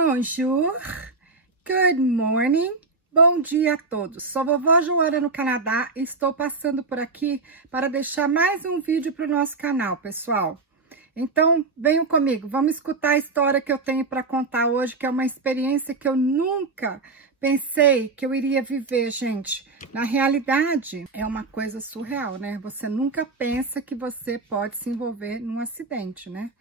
Bonjour, good morning, bom dia a todos. Sou vovó Joana no Canadá e estou passando por aqui para deixar mais um vídeo para o nosso canal, pessoal. Então, venham comigo, vamos escutar a história que eu tenho para contar hoje, que é uma experiência que eu nunca pensei que eu iria viver, gente. Na realidade, é uma coisa surreal, né? Você nunca pensa que você pode se envolver num acidente, né?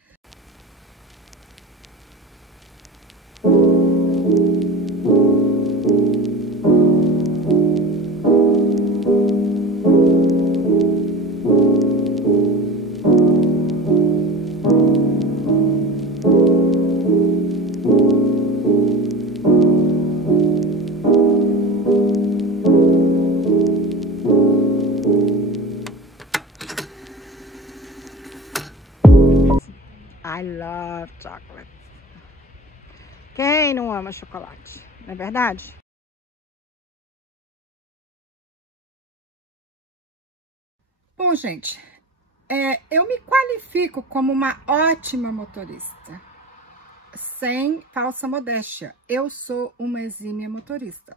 I love chocolate. Quem não ama chocolate? Não é verdade? Bom, gente, eu me qualifico como uma ótima motorista. Sem falsa modéstia. Eu sou uma exímia motorista.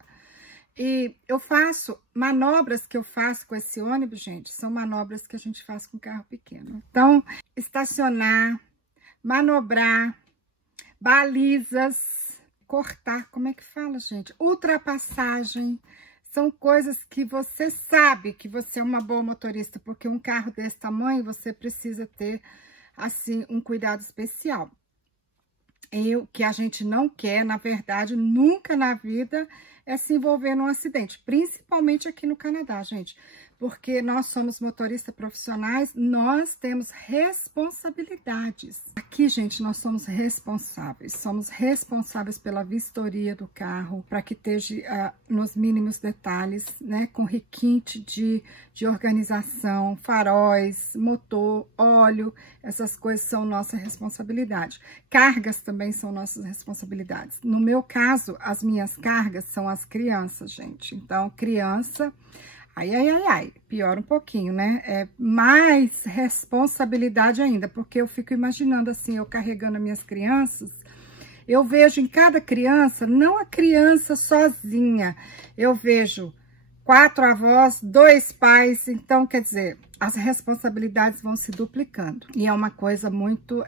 E eu faço, manobras que eu faço com esse ônibus, gente, são manobras que a gente faz com carro pequeno. Então, estacionar, manobrar, balizas, cortar, como é que fala, gente? Ultrapassagem, são coisas que você sabe que você é uma boa motorista, porque um carro desse tamanho você precisa ter, assim, um cuidado especial. E o que a gente não quer, na verdade, nunca na vida é se envolver num acidente, principalmente aqui no Canadá, gente, porque nós somos motoristas profissionais, nós temos responsabilidades. Aqui, gente, nós somos responsáveis pela vistoria do carro, para que esteja nos mínimos detalhes, né, com requinte de organização, faróis, motor, óleo, essas coisas são nossa responsabilidade. Cargas também são nossas responsabilidades. No meu caso, as minhas cargas são as crianças, gente. Então, criança, piora um pouquinho, né? É mais responsabilidade ainda, porque eu fico imaginando assim, eu carregando as minhas crianças, eu vejo em cada criança, não a criança sozinha, eu vejo 4 avós, 2 pais, então, quer dizer, as responsabilidades vão se duplicando. E é uma coisa muito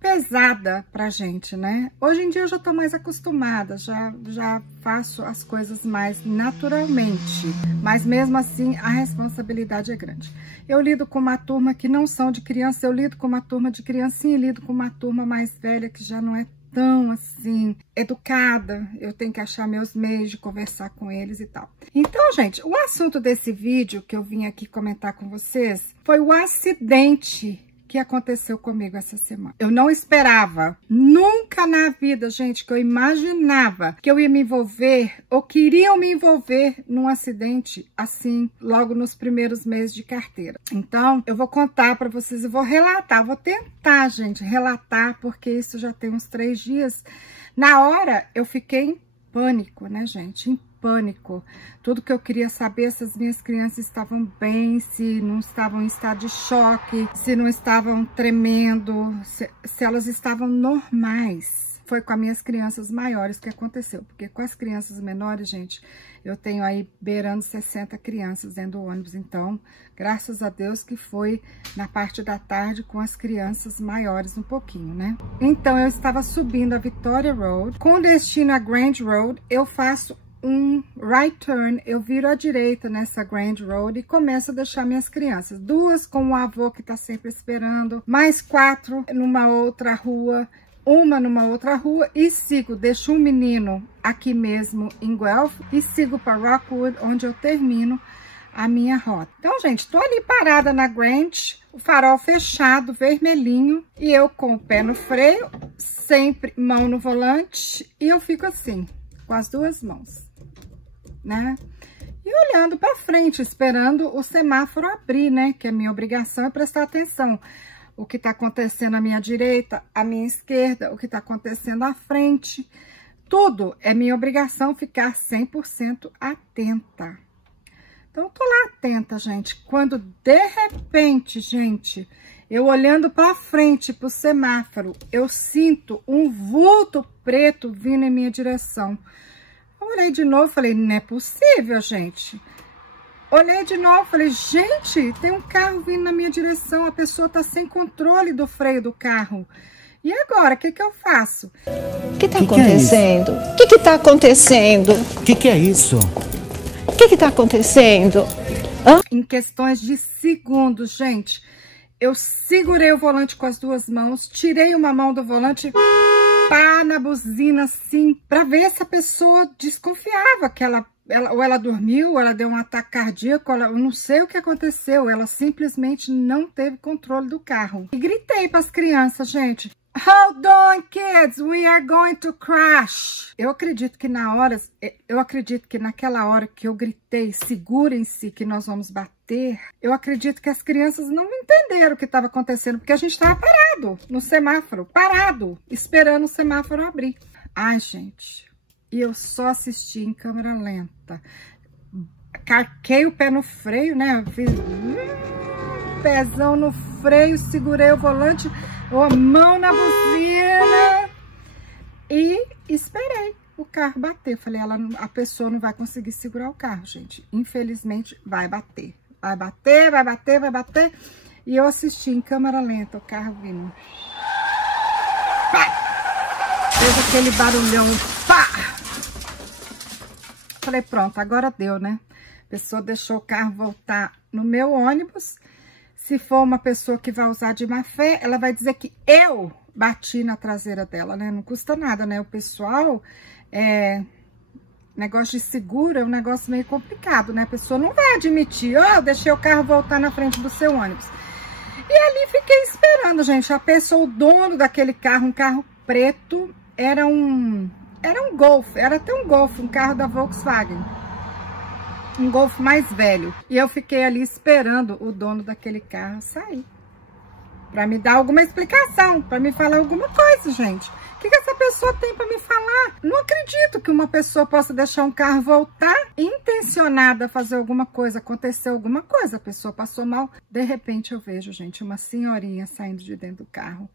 pesada pra gente, né? Hoje em dia eu já tô mais acostumada, já faço as coisas mais naturalmente. Mas mesmo assim, a responsabilidade é grande. Eu lido com uma turma que não são de criança, eu lido com uma turma de criancinha e lido com uma turma mais velha que já não é tão assim, educada, eu tenho que achar meus meios de conversar com eles e tal. Então, gente, o assunto desse vídeo que eu vim aqui comentar com vocês foi o acidente que aconteceu comigo essa semana. Eu não esperava, nunca na vida, gente, que eu imaginava que eu ia me envolver ou queriam me envolver num acidente assim, logo nos primeiros meses de carteira. Então, eu vou contar para vocês, eu vou relatar, vou tentar, gente, relatar, porque isso já tem uns 3 dias. Na hora, eu fiquei em pânico, né, gente? Em pânico. Tudo que eu queria saber se as minhas crianças estavam bem, se não estavam em estado de choque, se não estavam tremendo, se elas estavam normais. Foi com as minhas crianças maiores que aconteceu, porque com as crianças menores, gente, eu tenho aí beirando 60 crianças dentro do ônibus, então, graças a Deus que foi na parte da tarde com as crianças maiores um pouquinho, né? Então, eu estava subindo a Victoria Road, com destino a Grand Road, eu faço um right turn, eu viro à direita nessa Grand Road e começo a deixar minhas crianças. 2 com o avô que tá sempre esperando, mais 4 numa outra rua, uma numa outra rua e sigo, deixo um menino aqui mesmo em Guelph e sigo para Rockwood, onde eu termino a minha rota. Então, gente, tô ali parada na Grand, o farol fechado, vermelhinho, e eu com o pé no freio, sempre mão no volante, e eu fico assim, com as 2 mãos, né? E olhando para frente, esperando o semáforo abrir, né? Que a minha obrigação é prestar atenção. O que tá acontecendo à minha direita, à minha esquerda, o que tá acontecendo à frente. Tudo é minha obrigação ficar 100% atenta. Então, eu tô lá atenta, gente. Quando, de repente, gente, Eu olhando para frente, pro semáforo, eu sinto um vulto preto vindo em minha direção. Eu olhei de novo, falei, não é possível, gente. Olhei de novo, falei, gente, tem um carro vindo na minha direção, a pessoa tá sem controle do freio do carro. E agora, o que que eu faço? O que tá acontecendo? O que tá acontecendo? O que é isso? O que tá acontecendo? Hã? Em questões de segundos, gente, eu segurei o volante com as duas mãos, tirei uma mão do volante, pá na buzina assim, pra ver se a pessoa desconfiava que ou ela dormiu, ou ela deu um ataque cardíaco, eu não sei o que aconteceu, ela simplesmente não teve controle do carro. E gritei para as crianças, gente, hold on, kids, we are going to crash. Eu acredito que naquela hora que eu gritei, segurem-se que nós vamos bater, eu acredito que as crianças não entenderam o que estava acontecendo, porque a gente estava parado no semáforo, parado, esperando o semáforo abrir. Ai, gente, e eu só assisti em câmera lenta. Carquei o pé no freio, né? Fiz pezão no freio, segurei o volante, a mão na buzina e esperei o carro bater. Falei, a pessoa não vai conseguir segurar o carro, gente. Infelizmente, vai bater. Vai bater, vai bater, vai bater. E eu assisti em câmera lenta o carro vindo. Pá! Fez aquele barulhão. Pá! Falei, pronto, agora deu, né? A pessoa deixou o carro voltar no meu ônibus. Se for uma pessoa que vai usar de má fé, ela vai dizer que eu bati na traseira dela, né? Não custa nada, né? O pessoal, negócio de seguro é um negócio meio complicado, né? A pessoa não vai admitir, eu deixei o carro voltar na frente do seu ônibus. E ali fiquei esperando, gente. A pessoa, o dono daquele carro, um carro preto, era um Golf, era até um Golf, um carro da Volkswagen. Um Golf mais velho. E eu fiquei ali esperando o dono daquele carro sair. Pra me dar alguma explicação, pra me falar alguma coisa, gente. O que essa pessoa tem pra me falar? Não acredito que uma pessoa possa deixar um carro voltar intencionada a fazer alguma coisa, acontecer alguma coisa. A pessoa passou mal. De repente eu vejo, gente, uma senhorinha saindo de dentro do carro.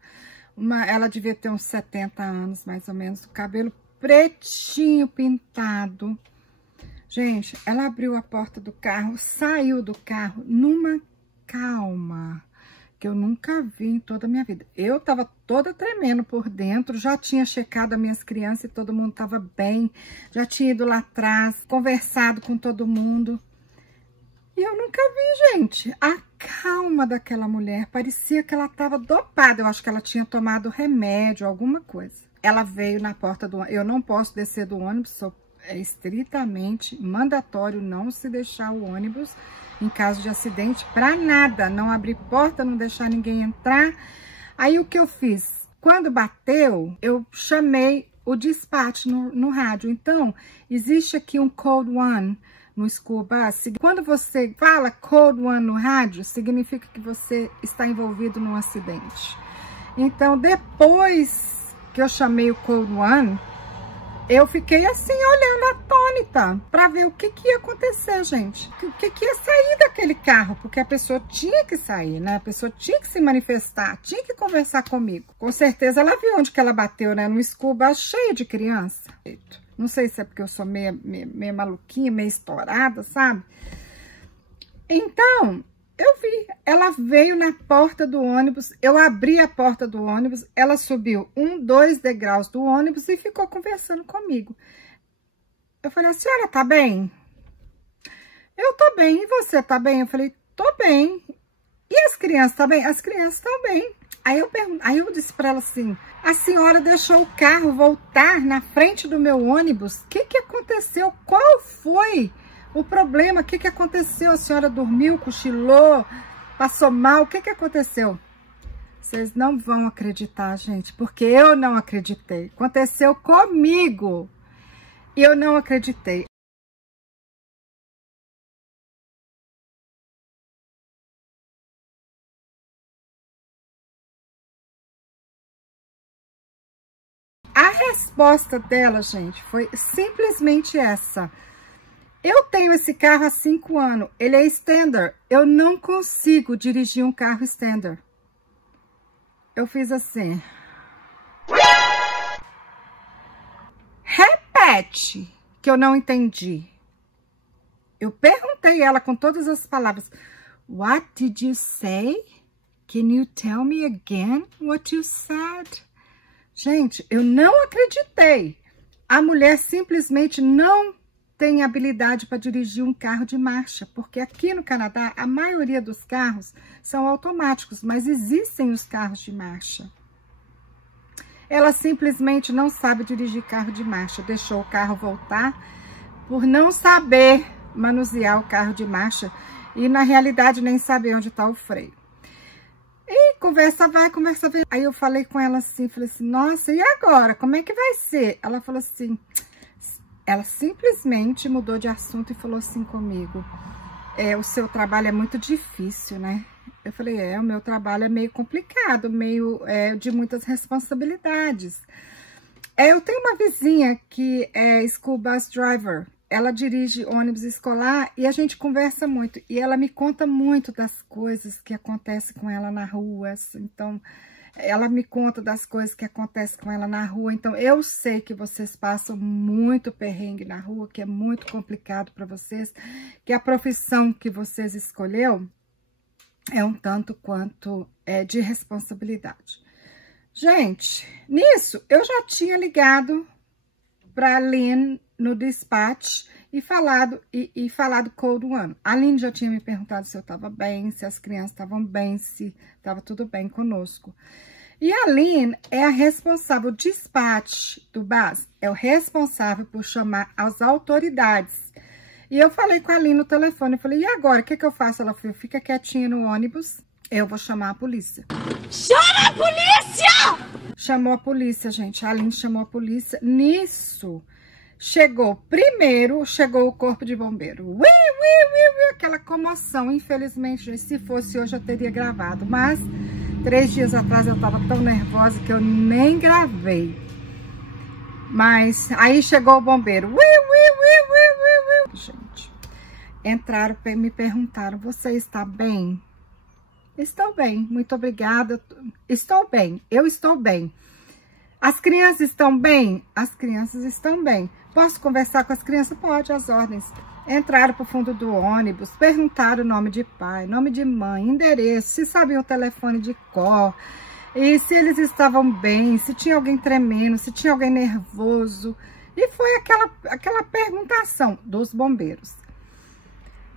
Ela devia ter uns 70 anos, mais ou menos, o cabelo pretinho pintado. Gente, ela abriu a porta do carro, saiu do carro numa calma que eu nunca vi em toda a minha vida. Eu tava toda tremendo por dentro, já tinha checado as minhas crianças e todo mundo tava bem, já tinha ido lá atrás, conversado com todo mundo. E eu nunca vi, gente, a calma daquela mulher, parecia que ela tava dopada, eu acho que ela tinha tomado remédio, alguma coisa. Ela veio na porta do ônibus, eu não posso descer do ônibus, é estritamente mandatório não se deixar o ônibus em caso de acidente, para nada, não abrir porta, não deixar ninguém entrar. Aí o que eu fiz? Quando bateu, eu chamei o dispatch no rádio. Então, existe aqui um Code 1 no School Bus. Quando você fala Code 1 no rádio, significa que você está envolvido num acidente. Então, depois que eu chamei o Code 1, eu fiquei assim, olhando atônita, para ver o que ia acontecer, gente. O que ia sair daquele carro, porque a pessoa tinha que sair, né? A pessoa tinha que se manifestar, tinha que conversar comigo. Com certeza ela viu onde que ela bateu, né? No School Bus cheio de criança. Não sei se é porque eu sou meio maluquinha, meio estourada, sabe? Então, eu vi, ela veio na porta do ônibus, eu abri a porta do ônibus, ela subiu 2 degraus do ônibus e ficou conversando comigo. Eu falei, a senhora tá bem? Eu tô bem, e você tá bem? Eu falei, tô bem. E as crianças, tá bem? As crianças estão bem. Aí eu disse pra ela assim, a senhora deixou o carro voltar na frente do meu ônibus? O que aconteceu? Qual foi o problema? O que aconteceu? A senhora dormiu, cochilou, passou mal? O que aconteceu? Vocês não vão acreditar, gente, porque eu não acreditei. Aconteceu comigo e eu não acreditei. A resposta dela, gente, foi simplesmente essa. Eu tenho esse carro há 5 anos, ele é standard. Eu não consigo dirigir um carro standard. eu fiz assim. Repete, que eu não entendi. Eu perguntei ela com todas as palavras. What did you say? Can you tell me again what you said? Gente, eu não acreditei. A mulher simplesmente não tem habilidade para dirigir um carro de marcha, porque aqui no Canadá, a maioria dos carros são automáticos, mas existem os carros de marcha. Ela simplesmente não sabe dirigir carro de marcha, deixou o carro voltar por não saber manusear o carro de marcha e, na realidade, nem saber onde está o freio. E conversa vai, conversa vem. Aí eu falei com ela assim, falei assim, nossa, e agora? Como é que vai ser? Ela falou assim, ela simplesmente mudou de assunto e falou assim comigo, o seu trabalho é muito difícil, né? Eu falei, o meu trabalho é meio complicado, meio de muitas responsabilidades. Eu tenho uma vizinha que é school bus driver. Ela dirige ônibus escolar e a gente conversa muito. E ela me conta muito das coisas que acontecem com ela na rua. Então, ela me conta das coisas que acontecem com ela na rua. Então, eu sei que vocês passam muito perrengue na rua, que é muito complicado para vocês, que a profissão que vocês escolheu é um tanto quanto de responsabilidade. Gente, nisso, eu já tinha ligado para a Lynn no dispatch e falado Code One. A Lynn já tinha me perguntado se eu estava bem, se as crianças estavam bem, se estava tudo bem conosco. E a Lynn é a responsável, o dispatch do bus é o responsável por chamar as autoridades. E eu falei com a Lynn no telefone, eu falei, e agora, o que eu faço? Ela falou, fica quietinha no ônibus, eu vou chamar a polícia. Chama a polícia! Chamou a polícia, gente, a Lynn chamou a polícia. Nisso, chegou o corpo de bombeiro. Aquela comoção, infelizmente, se fosse hoje eu teria gravado, mas 3 dias atrás eu tava tão nervosa que eu nem gravei. Mas aí chegou o bombeiro. Gente, entraram, me perguntaram, você está bem? Estou bem, muito obrigada. Estou bem, eu estou bem. As crianças estão bem? As crianças estão bem. Posso conversar com as crianças? Pode, as ordens. Entraram para o fundo do ônibus, perguntaram o nome de pai, nome de mãe, endereço, se sabiam o telefone de cor, e se eles estavam bem, se tinha alguém tremendo, se tinha alguém nervoso. E foi aquela perguntação dos bombeiros.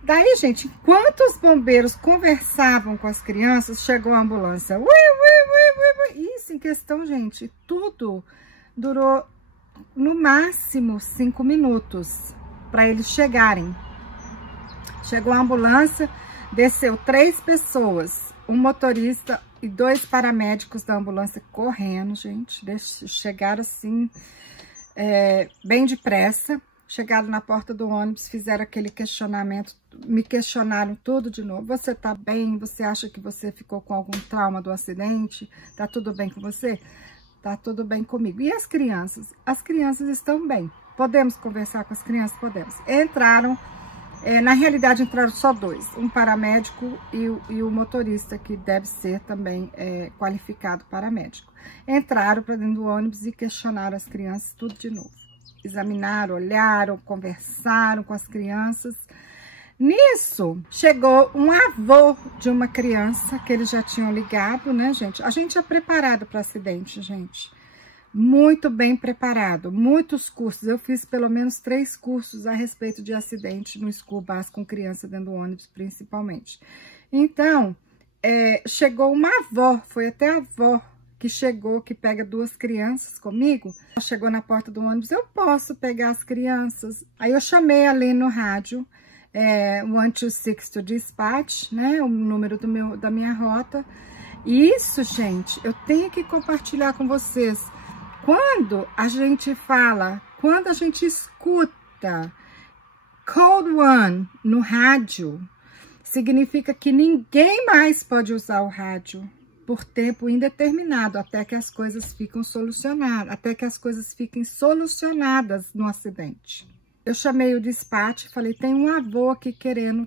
Daí, gente, enquanto os bombeiros conversavam com as crianças, chegou a ambulância. Isso em questão, gente, tudo durou no máximo 5 minutos para eles chegarem. Chegou a ambulância, desceu 3 pessoas, um motorista e 2 paramédicos da ambulância correndo, gente. Chegaram assim, bem depressa. Chegaram na porta do ônibus, fizeram aquele questionamento, me questionaram tudo de novo. Você tá bem? Você acha que você ficou com algum trauma do acidente? Tá tudo bem com você? Tá tudo bem comigo. E as crianças? As crianças estão bem. Podemos conversar com as crianças? Podemos. Entraram, na realidade entraram só 2, um paramédico e o motorista, que deve ser também qualificado paramédico. Entraram para dentro do ônibus e questionaram as crianças tudo de novo. Examinaram, olharam, conversaram com as crianças. Nisso, chegou um avô de uma criança que eles já tinham ligado, né, gente? A gente é preparado para acidente, gente. Muito bem preparado. Muitos cursos. Eu fiz pelo menos 3 cursos a respeito de acidente no school bus com criança dentro do ônibus, principalmente. Então, chegou uma avó, foi até a avó que chegou, que pega 2 crianças comigo. Ela chegou na porta do ônibus, eu posso pegar as crianças? Aí eu chamei ali no rádio, 126 to dispatch, né, o número da minha rota. E isso, gente, eu tenho que compartilhar com vocês. Quando a gente fala, quando a gente escuta Code One no rádio, significa que ninguém mais pode usar o rádio por tempo indeterminado, até que as coisas fiquem solucionadas no acidente. Eu chamei o dispatch e falei, tem um avô aqui querendo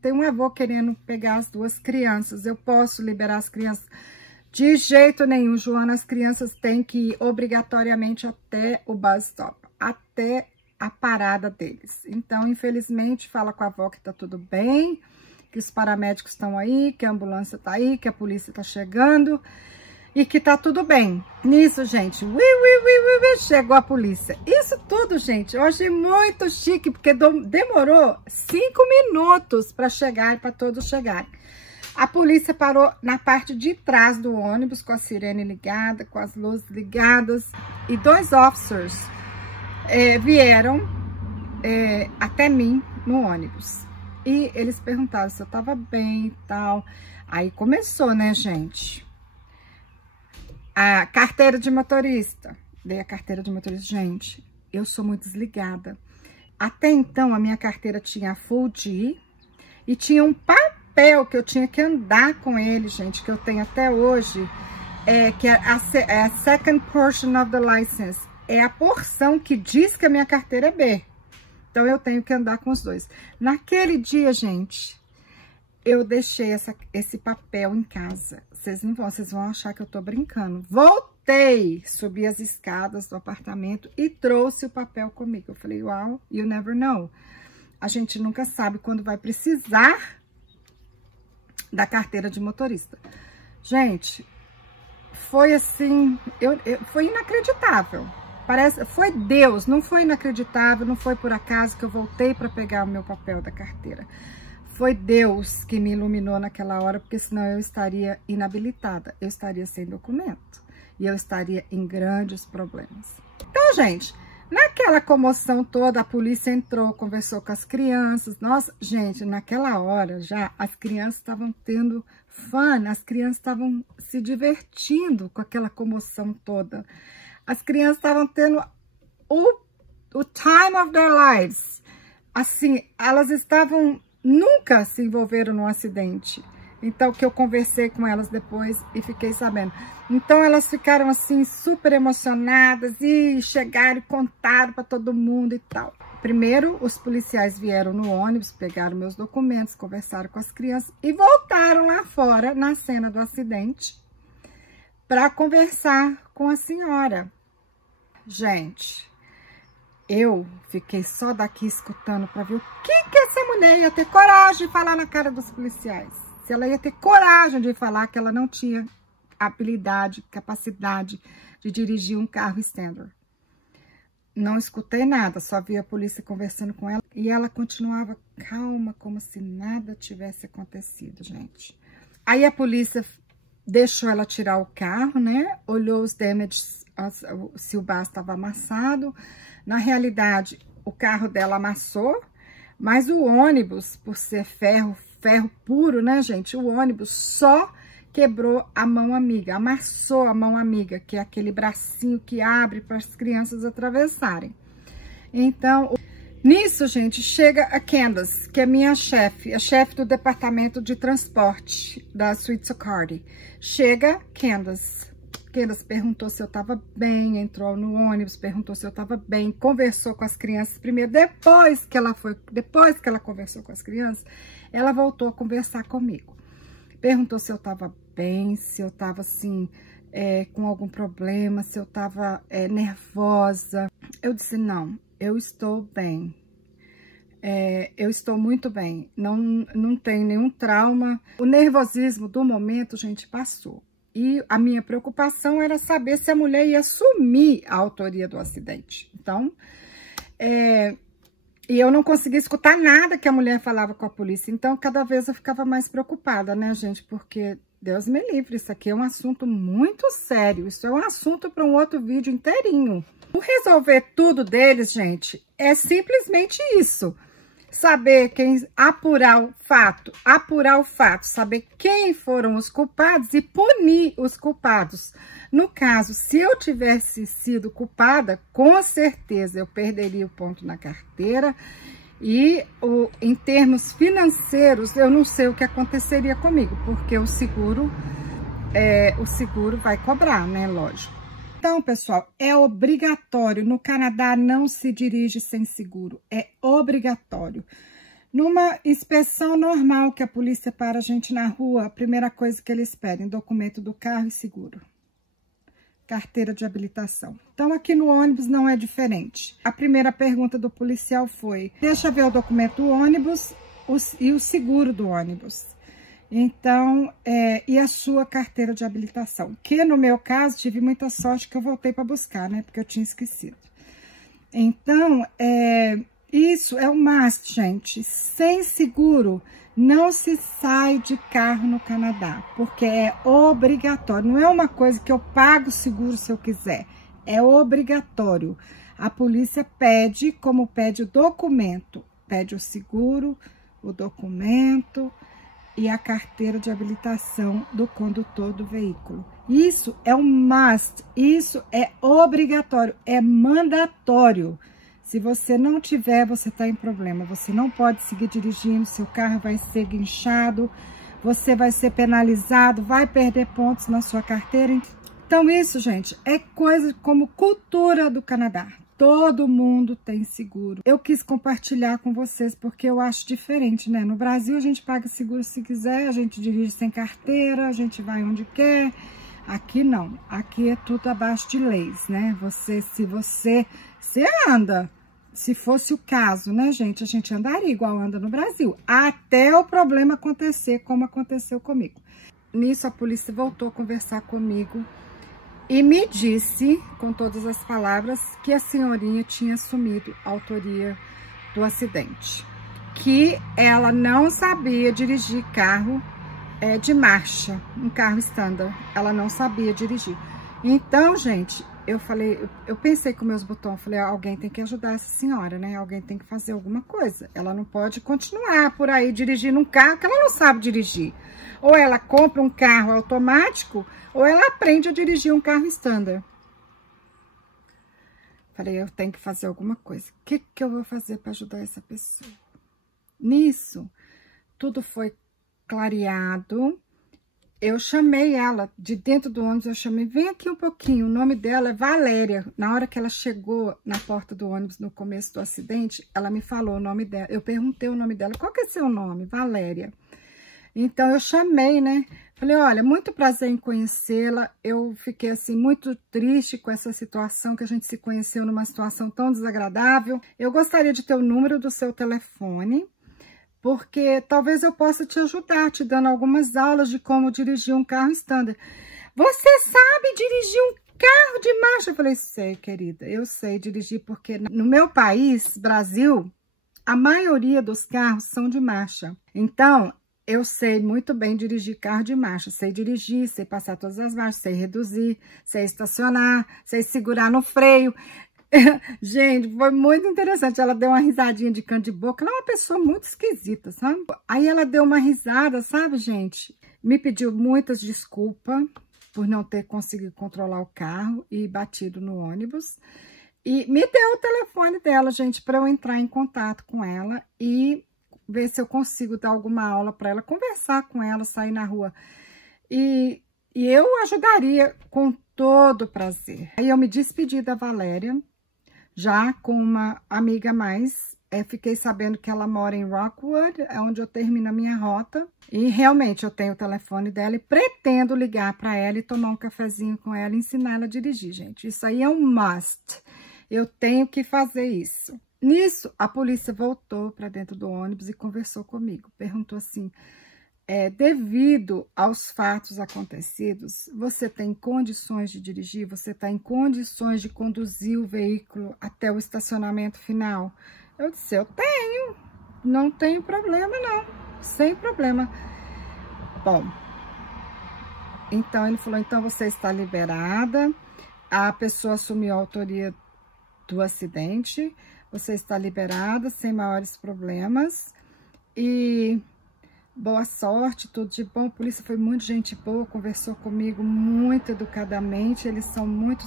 tem um avô querendo pegar as 2 crianças, eu posso liberar as crianças? De jeito nenhum, Joana, as crianças têm que ir obrigatoriamente até o bus stop, até a parada deles. Então, infelizmente, fala com a avó que tá tudo bem, que os paramédicos estão aí, que a ambulância tá aí, que a polícia tá chegando e que tá tudo bem. Nisso, gente, chegou a polícia. Isso tudo, gente, eu achei muito chique, porque demorou 5 minutos para chegar, para todos chegarem. A polícia parou na parte de trás do ônibus, com a sirene ligada, com as luzes ligadas, e 2 officers vieram até mim no ônibus. E eles perguntaram se eu tava bem e tal. Aí começou, né, gente? A carteira de motorista. Dei a carteira de motorista. Gente, eu sou muito desligada. Até então, a minha carteira tinha full G e tinha um papel que eu tinha que andar com ele, gente, que eu tenho até hoje, que é a second portion of the license. É a porção que diz que a minha carteira é B. Então, eu tenho que andar com os dois. Naquele dia, gente, eu deixei esse papel em casa. Vocês vão achar que eu tô brincando. Voltei, subi as escadas do apartamento e trouxe o papel comigo. Eu falei, wow, you never know. A gente nunca sabe quando vai precisar da carteira de motorista. Gente, foi assim, foi inacreditável. Foi Deus, não foi inacreditável, não foi por acaso que eu voltei para pegar o meu papel da carteira. Foi Deus que me iluminou naquela hora, porque senão eu estaria inabilitada, eu estaria sem documento e eu estaria em grandes problemas. Então, gente, naquela comoção toda, a polícia entrou, conversou com as crianças. Nossa, gente, naquela hora já as crianças estavam tendo fun, as crianças estavam se divertindo com aquela comoção toda. As crianças estavam tendo o time of their lives. Assim, elas nunca se envolveram num acidente. Então, que eu conversei com elas depois e fiquei sabendo. Então, elas ficaram assim, super emocionadas e chegaram e contaram para todo mundo e tal. Primeiro, os policiais vieram no ônibus, pegaram meus documentos, conversaram com as crianças e voltaram lá fora, na cena do acidente, para conversar com a senhora. Gente, eu fiquei só daqui escutando para ver o que essa mulher ia ter coragem de falar na cara dos policiais. Se ela ia ter coragem de falar que ela não tinha habilidade, capacidade de dirigir um carro standard. Não escutei nada, só vi a polícia conversando com ela e ela continuava calma, como se nada tivesse acontecido, gente. Aí a polícia deixou ela tirar o carro, né? Olhou os damages, se o bar estava amassado. Na realidade, o carro dela amassou, mas o ônibus, por ser ferro puro, né, gente? O ônibus só quebrou a mão amiga, amassou a mão amiga, que é aquele bracinho que abre para as crianças atravessarem. Então, nisso, gente, chega a Candace, que é minha chefe, a chefe do departamento de transporte da Sweet Socorro. Chega Candace. Candace perguntou se eu tava bem, entrou no ônibus, perguntou se eu tava bem, conversou com as crianças primeiro, depois que ela conversou com as crianças, ela voltou a conversar comigo. Perguntou se eu tava bem, se eu tava assim, com algum problema, se eu tava nervosa. Eu disse, não, eu estou bem. Eu estou muito bem, não tenho nenhum trauma. O nervosismo do momento, gente, passou. E a minha preocupação era saber se a mulher ia assumir a autoria do acidente. Então, e eu não conseguia escutar nada que a mulher falava com a polícia. Então, cada vez eu ficava mais preocupada, né, gente? Porque, Deus me livre, isso aqui é um assunto muito sério. Isso é um assunto para um outro vídeo inteirinho. O resolver tudo deles, gente, é simplesmente isso. Saber apurar o fato, saber quem foram os culpados e punir os culpados. No caso, se eu tivesse sido culpada, com certeza eu perderia o ponto na carteira e em termos financeiros, eu não sei o que aconteceria comigo, porque o seguro vai cobrar, né, lógico. Então, pessoal, é obrigatório. No Canadá não se dirige sem seguro. É obrigatório. Numa inspeção normal que a polícia para a gente na rua, a primeira coisa que eles pedem, documento do carro e seguro. Carteira de habilitação. Então, aqui no ônibus não é diferente. A primeira pergunta do policial foi, deixa eu ver o documento do ônibus e o seguro do ônibus. Então, e a sua carteira de habilitação? Que no meu caso, tive muita sorte que eu voltei para buscar, né? Porque eu tinha esquecido. Então, isso é o must, gente. Sem seguro, não se sai de carro no Canadá, porque é obrigatório. Não é uma coisa que eu pago seguro se eu quiser. É obrigatório. A polícia pede, como pede o documento, pede o seguro, o documento e a carteira de habilitação do condutor do veículo. Isso é um must, isso é obrigatório, é mandatório. Se você não tiver, você está em problema. Você não pode seguir dirigindo, seu carro vai ser guinchado, você vai ser penalizado, vai perder pontos na sua carteira. Então isso, gente, é coisa como cultura do Canadá. Todo mundo tem seguro. Eu quis compartilhar com vocês porque eu acho diferente, né? No Brasil a gente paga seguro se quiser, a gente dirige sem carteira, a gente vai onde quer. Aqui não. Aqui é tudo abaixo de leis, né? Se você anda, se fosse o caso, né, gente? A gente andaria igual anda no Brasil, até o problema acontecer como aconteceu comigo. Nisso a polícia voltou a conversar comigo e me disse, com todas as palavras, que a senhorinha tinha assumido a autoria do acidente. Que ela não sabia dirigir carro de marcha, um carro standard. Ela não sabia dirigir. Então, gente, eu pensei com meus botões, falei, alguém tem que ajudar essa senhora, né? Alguém tem que fazer alguma coisa. Ela não pode continuar por aí dirigindo um carro que ela não sabe dirigir. Ou ela compra um carro automático, ou ela aprende a dirigir um carro standard. Falei, eu tenho que fazer alguma coisa. O que eu vou fazer para ajudar essa pessoa? Nisso, tudo foi clareado. Eu chamei ela de dentro do ônibus, eu chamei, vem aqui um pouquinho. O nome dela é Valéria. Na hora que ela chegou na porta do ônibus, no começo do acidente, ela me falou o nome dela. Eu perguntei o nome dela, qual que é seu nome? Valéria. Então, eu chamei, né? Falei, olha, muito prazer em conhecê-la. Eu fiquei, assim, muito triste com essa situação, que a gente se conheceu numa situação tão desagradável. Eu gostaria de ter o número do seu telefone, porque talvez eu possa te ajudar, te dando algumas aulas de como dirigir um carro standard. Você sabe dirigir um carro de marcha? Eu falei, sei, querida, eu sei dirigir, porque no meu país, Brasil, a maioria dos carros são de marcha. Então, eu sei muito bem dirigir carro de marcha, sei dirigir, sei passar todas as marchas, sei reduzir, sei estacionar, sei segurar no freio. Gente, foi muito interessante, ela deu uma risadinha de canto de boca, ela é uma pessoa muito esquisita, sabe? Aí ela deu uma risada, sabe, gente? Me pediu muitas desculpas por não ter conseguido controlar o carro e batido no ônibus. E me deu o telefone dela, gente, para eu entrar em contato com ela e ver se eu consigo dar alguma aula para ela, conversar com ela, sair na rua. E eu ajudaria com todo prazer. Aí eu me despedi da Valéria, já com uma amiga a mais. Fiquei sabendo que ela mora em Rockwood, é onde eu termino a minha rota. E realmente eu tenho o telefone dela e pretendo ligar para ela e tomar um cafezinho com ela e ensinar ela a dirigir, gente. Isso aí é um must. Eu tenho que fazer isso. Nisso, a polícia voltou para dentro do ônibus e conversou comigo. Perguntou assim, devido aos fatos acontecidos, você tem condições de dirigir? Você está em condições de conduzir o veículo até o estacionamento final? Eu disse, eu tenho. Não tenho problema, não. Sem problema. Bom, então ele falou, então você está liberada. A pessoa assumiu a autoria do acidente. Você está liberada, sem maiores problemas. E boa sorte, tudo de bom. A polícia foi muito gente boa, conversou comigo muito educadamente. Eles são muito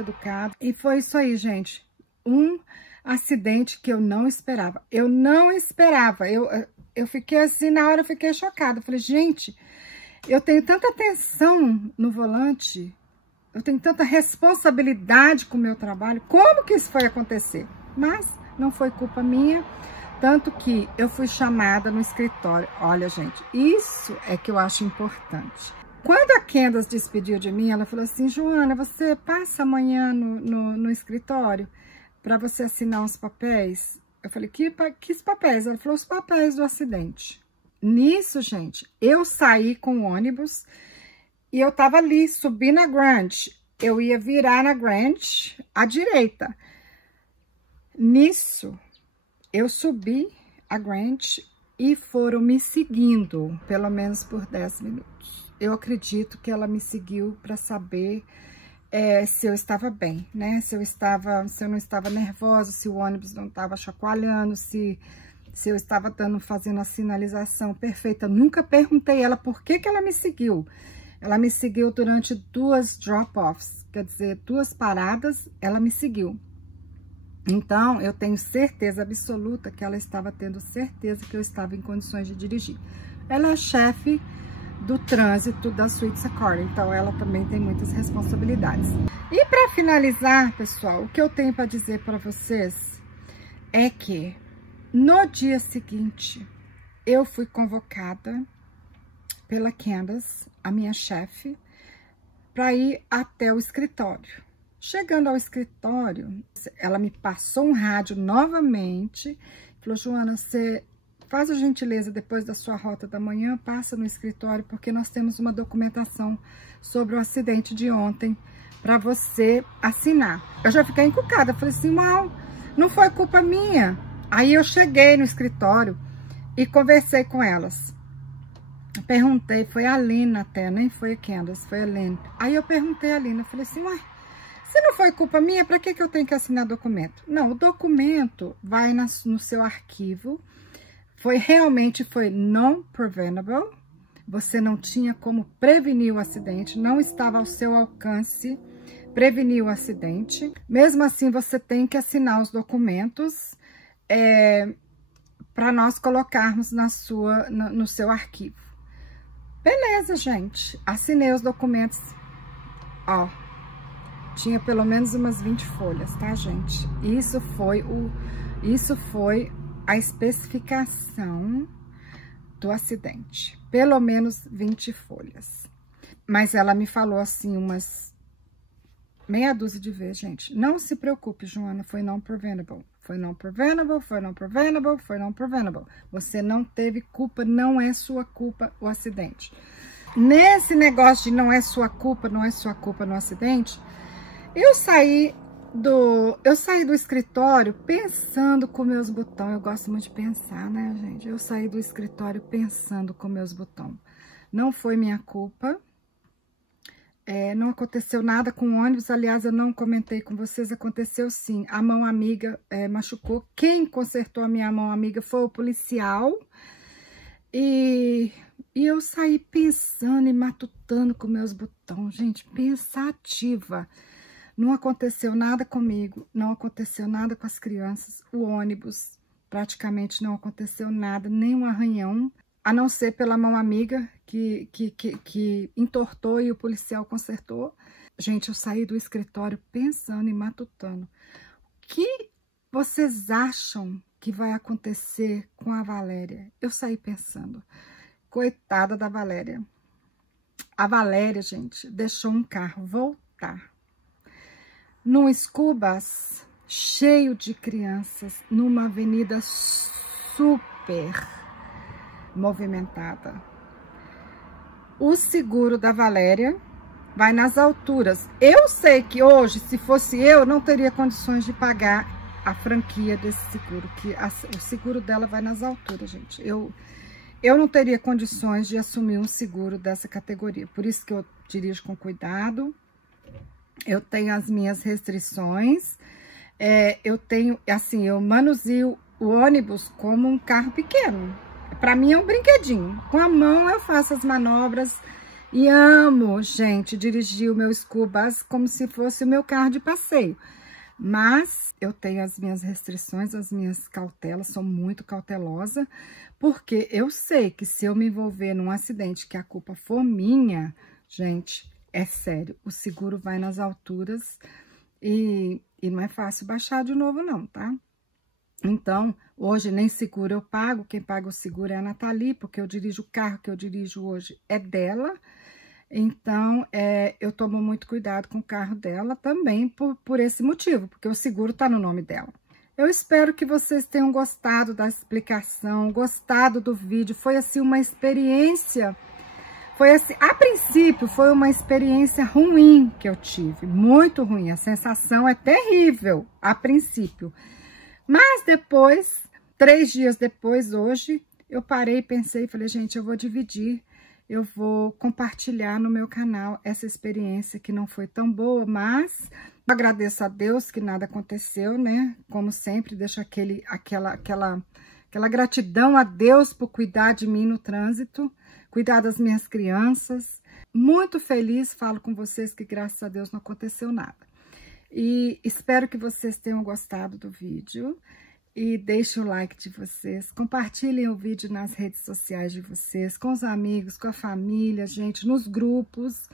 educados. E foi isso aí, gente. Um acidente que eu não esperava. Eu não esperava. Eu fiquei assim, na hora eu fiquei chocada. Eu falei, gente, eu tenho tanta atenção no volante. Eu tenho tanta responsabilidade com o meu trabalho. Como que isso foi acontecer? Mas não foi culpa minha. Tanto que eu fui chamada no escritório. Olha, gente, isso é que eu acho importante. Quando a Candace despediu de mim, ela falou assim, Joana, você passa amanhã no escritório para você assinar uns papéis? Eu falei, que papéis? Ela falou, os papéis do acidente. Nisso, gente, eu saí com o ônibus e eu tava ali, subi na Grand. Eu ia virar na Grand à direita. Nisso, eu subi a Grand e foram me seguindo, pelo menos por 10 minutos. Eu acredito que ela me seguiu para saber se eu estava bem, né? Se eu não estava nervosa, se o ônibus não estava chacoalhando, se eu estava fazendo a sinalização perfeita. Nunca perguntei ela por que ela me seguiu. Ela me seguiu durante 2 drop-offs, quer dizer, 2 paradas, ela me seguiu. Então, eu tenho certeza absoluta que ela estava tendo certeza que eu estava em condições de dirigir. Ela é chefe do trânsito da Sweet Sakura, então ela também tem muitas responsabilidades. E para finalizar, pessoal, o que eu tenho para dizer para vocês é que no dia seguinte, eu fui convocada pela Candace, a minha chefe, para ir até o escritório. Chegando ao escritório, ela me passou um rádio novamente, falou, Joana, você faz a gentileza, depois da sua rota da manhã, passa no escritório, porque nós temos uma documentação sobre o acidente de ontem, para você assinar. Eu já fiquei encucada, falei assim, não foi culpa minha. Aí eu cheguei no escritório e conversei com elas. Perguntei, foi a Lina até, nem foi a Candace, foi a Lina. Aí eu perguntei a Lina, falei assim, se não foi culpa minha, para que eu tenho que assinar documento? Não, o documento vai no seu arquivo, realmente foi non-preventable, você não tinha como prevenir o acidente, não estava ao seu alcance prevenir o acidente. Mesmo assim, você tem que assinar os documentos para nós colocarmos no seu arquivo. Beleza, gente. Assinei os documentos. Ó, tinha pelo menos umas 20 folhas, tá, gente? Isso foi a especificação do acidente. Pelo menos 20 folhas. Mas ela me falou assim umas meia dúzia de vezes, gente. Não se preocupe, Joana, foi non-preventable. Foi non-preventable, foi non-preventable, foi non-preventable. Você não teve culpa, não é sua culpa o acidente. Nesse negócio de não é sua culpa no acidente, eu saí do escritório pensando com meus botões. Eu gosto muito de pensar, né, gente? Eu saí do escritório pensando com meus botões. Não foi minha culpa. Não aconteceu nada com o ônibus, aliás, eu não comentei com vocês, aconteceu sim, a mão amiga machucou, quem consertou a minha mão amiga foi o policial, e eu saí pensando e matutando com meus botões, gente, pensativa, não aconteceu nada comigo, não aconteceu nada com as crianças, o ônibus praticamente não aconteceu nada, nem um arranhão, a não ser pela mão amiga que entortou e o policial consertou. Gente, eu saí do escritório pensando e matutando. O que vocês acham que vai acontecer com a Valéria? Eu saí pensando. Coitada da Valéria. A Valéria, gente, deixou um carro voltar. Num Scubas, cheio de crianças, numa avenida super movimentada. O seguro da Valéria vai nas alturas. Eu sei que hoje, se fosse eu, não teria condições de pagar a franquia desse seguro, que o seguro dela vai nas alturas, gente. Eu não teria condições de assumir um seguro dessa categoria. Por isso que eu dirijo com cuidado. Eu tenho as minhas restrições. Eu manuseio o ônibus como um carro pequeno. Para mim é um brinquedinho. Com a mão eu faço as manobras e amo, gente, dirigir o meu Scubas como se fosse o meu carro de passeio. Mas eu tenho as minhas restrições, as minhas cautelas, sou muito cautelosa, porque eu sei que se eu me envolver num acidente que a culpa for minha, gente, é sério, o seguro vai nas alturas e não é fácil baixar de novo não, tá? Então, hoje nem seguro eu pago, quem paga o seguro é a Nathalie, porque eu dirijo o carro que eu dirijo hoje é dela. Então, eu tomo muito cuidado com o carro dela também por esse motivo, porque o seguro tá no nome dela. Eu espero que vocês tenham gostado da explicação, gostado do vídeo. Foi assim uma experiência, foi assim, a princípio foi uma experiência ruim que eu tive, muito ruim. A sensação é terrível a princípio. Mas depois, 3 dias depois, hoje, eu parei e pensei, falei, gente, eu vou dividir, eu vou compartilhar no meu canal essa experiência que não foi tão boa, mas eu agradeço a Deus que nada aconteceu, né? Como sempre, deixo aquela gratidão a Deus por cuidar de mim no trânsito, cuidar das minhas crianças. Muito feliz, falo com vocês que graças a Deus não aconteceu nada. E espero que vocês tenham gostado do vídeo e deixem o like de vocês, compartilhem o vídeo nas redes sociais de vocês, com os amigos, com a família, gente, nos grupos.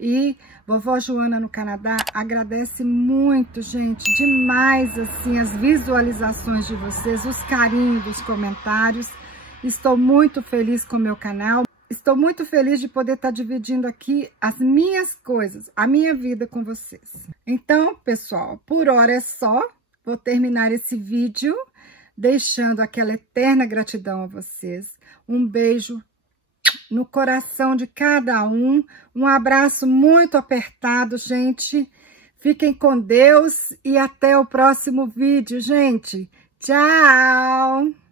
E vovó Joana no Canadá agradece muito, gente, demais, assim, as visualizações de vocês, os carinhos dos comentários. Estou muito feliz com o meu canal. Estou muito feliz de poder estar dividindo aqui as minhas coisas, a minha vida com vocês. Então, pessoal, por hora é só. Vou terminar esse vídeo deixando aquela eterna gratidão a vocês. Um beijo no coração de cada um. Um abraço muito apertado, gente. Fiquem com Deus e até o próximo vídeo, gente. Tchau!